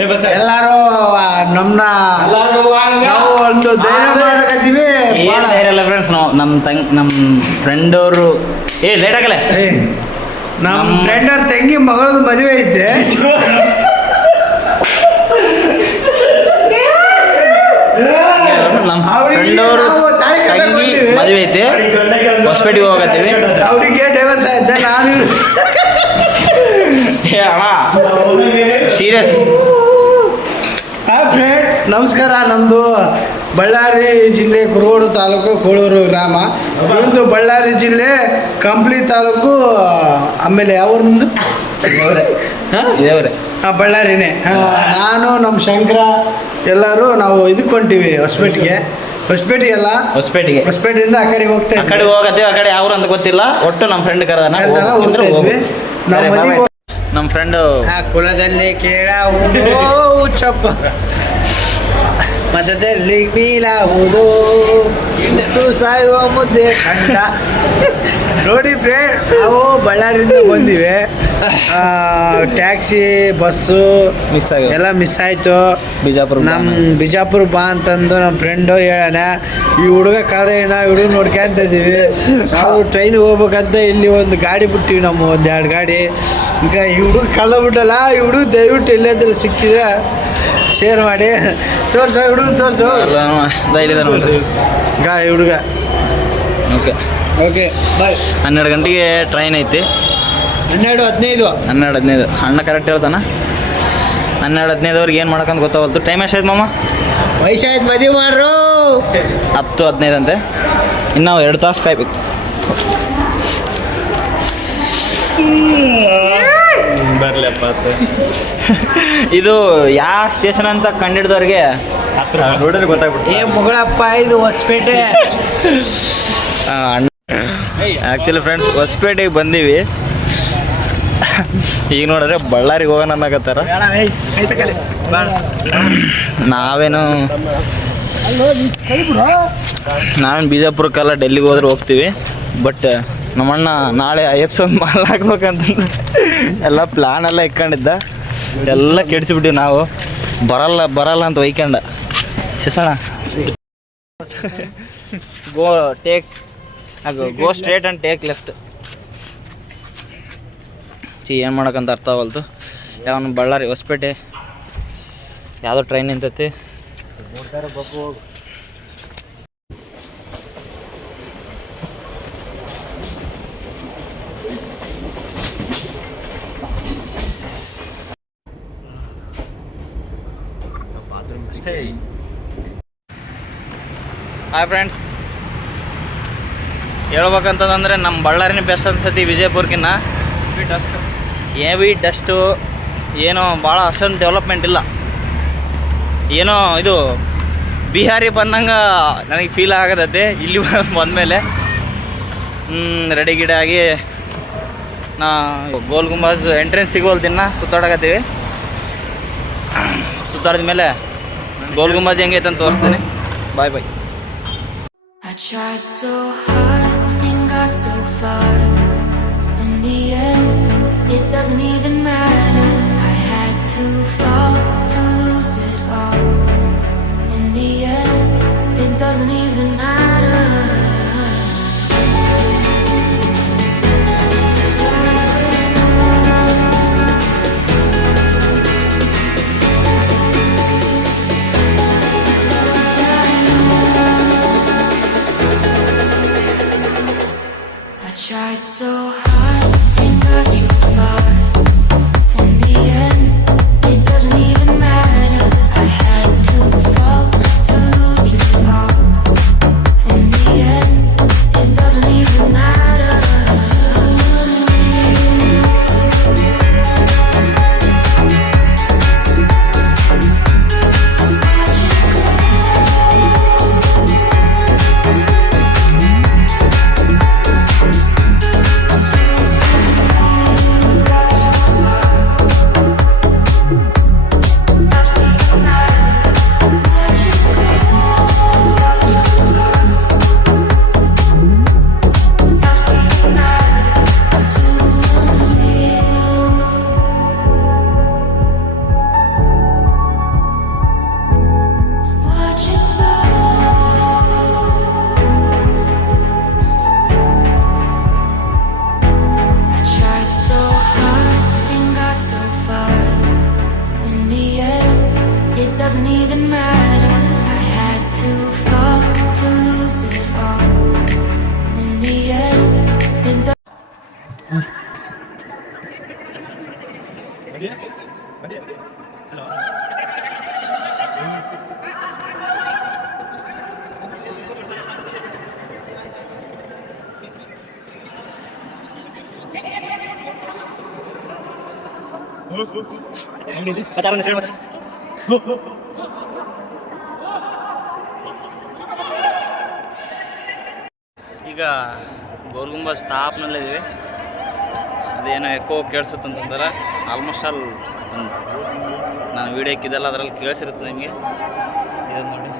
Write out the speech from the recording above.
ಎಲ್ಲಾರು ನಮ್ನ ನಾವು ಒಂದು ಧೈರ್ಯ ಮಾಡಕತ್ತೀವಿ. ಫ್ರೆಂಡ್ಸ್ ನಾವು ನಮ್ಮ ಫ್ರೆಂಡ್ ಅವರು ಲೇಟ್ ಆಗಲ್ಲ. ನಮ್ಮ ಫ್ರೆಂಡ್ ಅವ್ರ ತಂಗಿ ಮಗಳದ್ದು ಮದುವೆ ಐತೆ. ನಮ್ಮ ಫ್ರೆಂಡ್ ಅವರು ತಂಗಿ ಮದುವೆ ಐತೆ, ಹೊಸಪೇಟೆಗೆ ಹೋಗತ್ತೀವಿ. ಅವ್ರಿಗೆ ಡೈವರ್ಸ್ ಆಯ್ತೆ. ನಾನು ಸೀರಿಯಸ್. ಫ್ರೆಂಡ್ ನಮಸ್ಕಾರ. ನಮ್ಮದು ಬಳ್ಳಾರಿ ಜಿಲ್ಲೆ ಕುರುಗೋಡು ತಾಲೂಕು ಕೋಳೂರು ಗ್ರಾಮ. ಇವಂದು ಬಳ್ಳಾರಿ ಜಿಲ್ಲೆ ಕಂಪ್ಲಿ ತಾಲೂಕು. ಆಮೇಲೆ ಯಾವ ನಿಮ್ಮದು? ಬಳ್ಳಾರಿನೇ. ನಾನು ನಮ್ಮ ಶಂಕರ ಎಲ್ಲರೂ ನಾವು ಇದಕ್ಕೆ ಹೊಂಟೀವಿ ಹೊಸಪೇಟೆಗೆ. ಹೊಸಪೇಟೆಗೆ ಅಲ್ಲ, ಹೊಸಪೇಟೆಯಿಂದ ಆ ಕಡೆ ಹೋಗ್ತೇವೆ. ಆ ಕಡೆ ಹೋಗತ್ತೀವಿ. ಆ ಕಡೆ ಅವ್ರು ಅಂತ ಗೊತ್ತಿಲ್ಲ, ಒಟ್ಟು ನಮ್ಮ ಫ್ರೆಂಡ್ ಕರೆದಾನ ಹೋಗ್ತಿದ್ವಿ. ನಾವು ಮದುವೆ ನಮ್ಮ ಫ್ರೆಂಡು ಕುಲದಲ್ಲಿ ಕೇಳ ಚಪ್ಪ ಮತದಲ್ಲಿ ಮೀಲಾವುದು ಸಾಯುವ ಮುದ್ದೆ ಕಂಡ. ನೋಡಿ ಫ್ರೆಂಡ್, ನಾವು ಬಳ್ಳಾರಿಯಿಂದ ಬಂದಿವೆ. ಟ್ಯಾಕ್ಸಿ ಬಸ್ಸು ಎಲ್ಲ ಮಿಸ್ ಆಯಿತು. ಬಿಜಾಪುರ ಬಾ ಅಂತಂದು ನಮ್ಮ ಫ್ರೆಂಡು ಹೇಳೋಣ. ಈ ಹುಡುಗ ಕಳೆದ ಹುಡುಗ ನೋಡ್ಕೊಂತ ಇದ್ದೀವಿ. ನಾವು ಟ್ರೈನಿಗೆ ಹೋಗ್ಬೇಕಂತ ಇಲ್ಲಿ ಒಂದು ಗಾಡಿ ಬಿಟ್ಟಿವಿ, ನಮ್ಮ ಒಂದು 2 ಗಾಡಿ. ಈಗ ಈ ಹುಡುಗ ಕಳೆದ್ಬಿಟ್ಟಲ್ಲ. ಈ ಹುಡುಗ ದಯವಿಟ್ಟು ಎಲ್ಲಾದ್ರೂ ಸಿಕ್ಕಿದ್ರೆ ಶೇರ್ ಮಾಡಿ ತೋರ್ಸೋ. ಹುಡುಗ ತೋರಿಸು ಈ ಹುಡುಗ. Okay bye. 12 ಗಂಟೆಗೆ ಟ್ರೈನ್ ಐತಿ. 12:15 ಅಣ್ಣ ಕರೆಕ್ಟ್ ಹೇಳ್ತಾನ. 12:15 ಏನು ಮಾಡಕ್ಕಂತ ಗೊತ್ತಾಗಲ್ತು. ಟೈಮ್ ಎಷ್ಟಾಯ್ತು ಮಾಮ? ವಯಸ್ಸಾಯ್ತು, ಮದುವೆ ಮಾಡ್ರು. 10:15 ಅಂತೆ. ಇನ್ನು 2 ತಾಸು ಕಾಯ್ಬೇಕು. ಬರ್ಲಪ್ಪ. ಇದು ಯಾವ ಸ್ಟೇಷನ್ ಅಂತ ಕಂಡಿಡ್ದವ್ರಿಗೆ ನೋಡಿದ್ರೆ ಗೊತ್ತಾಗ್ಬಿಟ್ಟು. ಮುಗಳಪ್ಪ, ಇದು ಹೊಸಪೇಟೆ. ಆ್ಯಕ್ಚುಲಿ ಫ್ರೆಂಡ್ಸ್ ಹೊಸಪೇಟೆಗೆ ಬಂದೀವಿ. ಈಗ ನೋಡಿದ್ರೆ ಬಳ್ಳಾರಿಗೆ ಹೋಗೋಣ ಅನ್ನಕತ್ತಾರ. ನಾವೇನು ಬಿಜಾಪುರಕ್ಕೆಲ್ಲ ಡೆಲ್ಲಿಗೆ ಹೋದ್ರೆ ಹೋಗ್ತೀವಿ. ಬಟ್ ನಮ್ಮಣ್ಣ ನಾಳೆ ಎಪ್ಸೋಡ್ ಮಾಲ್ ಹಾಕ್ಬೇಕಂತ ಎಲ್ಲ ಪ್ಲ್ಯಾನ್ ಎಲ್ಲ ಇಟ್ಕೊಂಡಿದ್ದ. ಎಲ್ಲ ಕೆಡಿಸ್ಬಿಟ್ಟಿವಿ ನಾವು. ಬರಲ್ಲ ಅಂತ ಒಯ್ಕೊಂಡ. ಶಿಸಣ go straight and take left. ಏನು ಮಾಡೋಕ್ಕಂತ ಅರ್ಥ ಆಗಲ್ತು. ಯಾವನು ಬಳ್ಳಾರಿ ಹೊಸಪೇಟೆ ಯಾವುದೋ ಟ್ರೈನ್ ನಿಂತೈತಿ. ಹಾಯ್ ಫ್ರೆಂಡ್ಸ್, ಹೇಳ್ಬೇಕಂತಂದರೆ ನಮ್ಮ ಬಳ್ಳಾರಿನೇ ಬೆಸ್ಟ್ ಅನ್ಸತಿ ವಿಜಯಪುರಕ್ಕಿನ್ನ. ಹೆವಿ ಡಸ್ಟು, ಏನೋ ಭಾಳ ಅಷ್ಟೊಂದು ಡೆವಲಪ್ಮೆಂಟ್ ಇಲ್ಲ. ಏನೋ ಇದು ಬಿಹಾರಿ ಬಂದಂಗೆ ನನಗೆ ಫೀಲ್ ಆಗತೈತೆ ಇಲ್ಲಿ ಬಂದಮೇಲೆ. ರೆಡಿ ಗಿಡ ಆಗಿ ನಾ ಗೋಲ್ ಗುಂಬಾಜ್ ಎಂಟ್ರೆನ್ಸ್ ಸಿಗೋಲ್ದಿನ್ನ ಸುತ್ತಾಡಕತ್ತೀವಿ. ಸುತ್ತಾಡಿದ ಮೇಲೆ ಗೋಲ್ ಗುಂಬಾಜ್ ಹೆಂಗೈತೆ ಅಂತ ತೋರಿಸ್ತೀನಿ. ಬಾಯ್ ಬಾಯ್. I tried so hard and got so far. In the end, it doesn't even matter. I had to fall to lose it all. In the end, it doesn't even matter. Tried so hard and got so far. even matter. I had to fall to lose it all. In the end, it doesn't. ಈಗ ಗೋಲ್ಗುಂಬಜ್ ಟಾಪ್ನಲ್ಲಿದ್ದೀವಿ. ಅದೇನೋ eco ಕೇಳಿಸುತ್ತಂತಂದ್ರೆ almost all ನಾನು video ಹಾಕಿದ್ದೆಲ್ಲ ಅದರಲ್ಲಿ ಕೇಳಿಸಿರುತ್ತೆ ನಿಮಗೆ. ಇದು ನೋಡಿ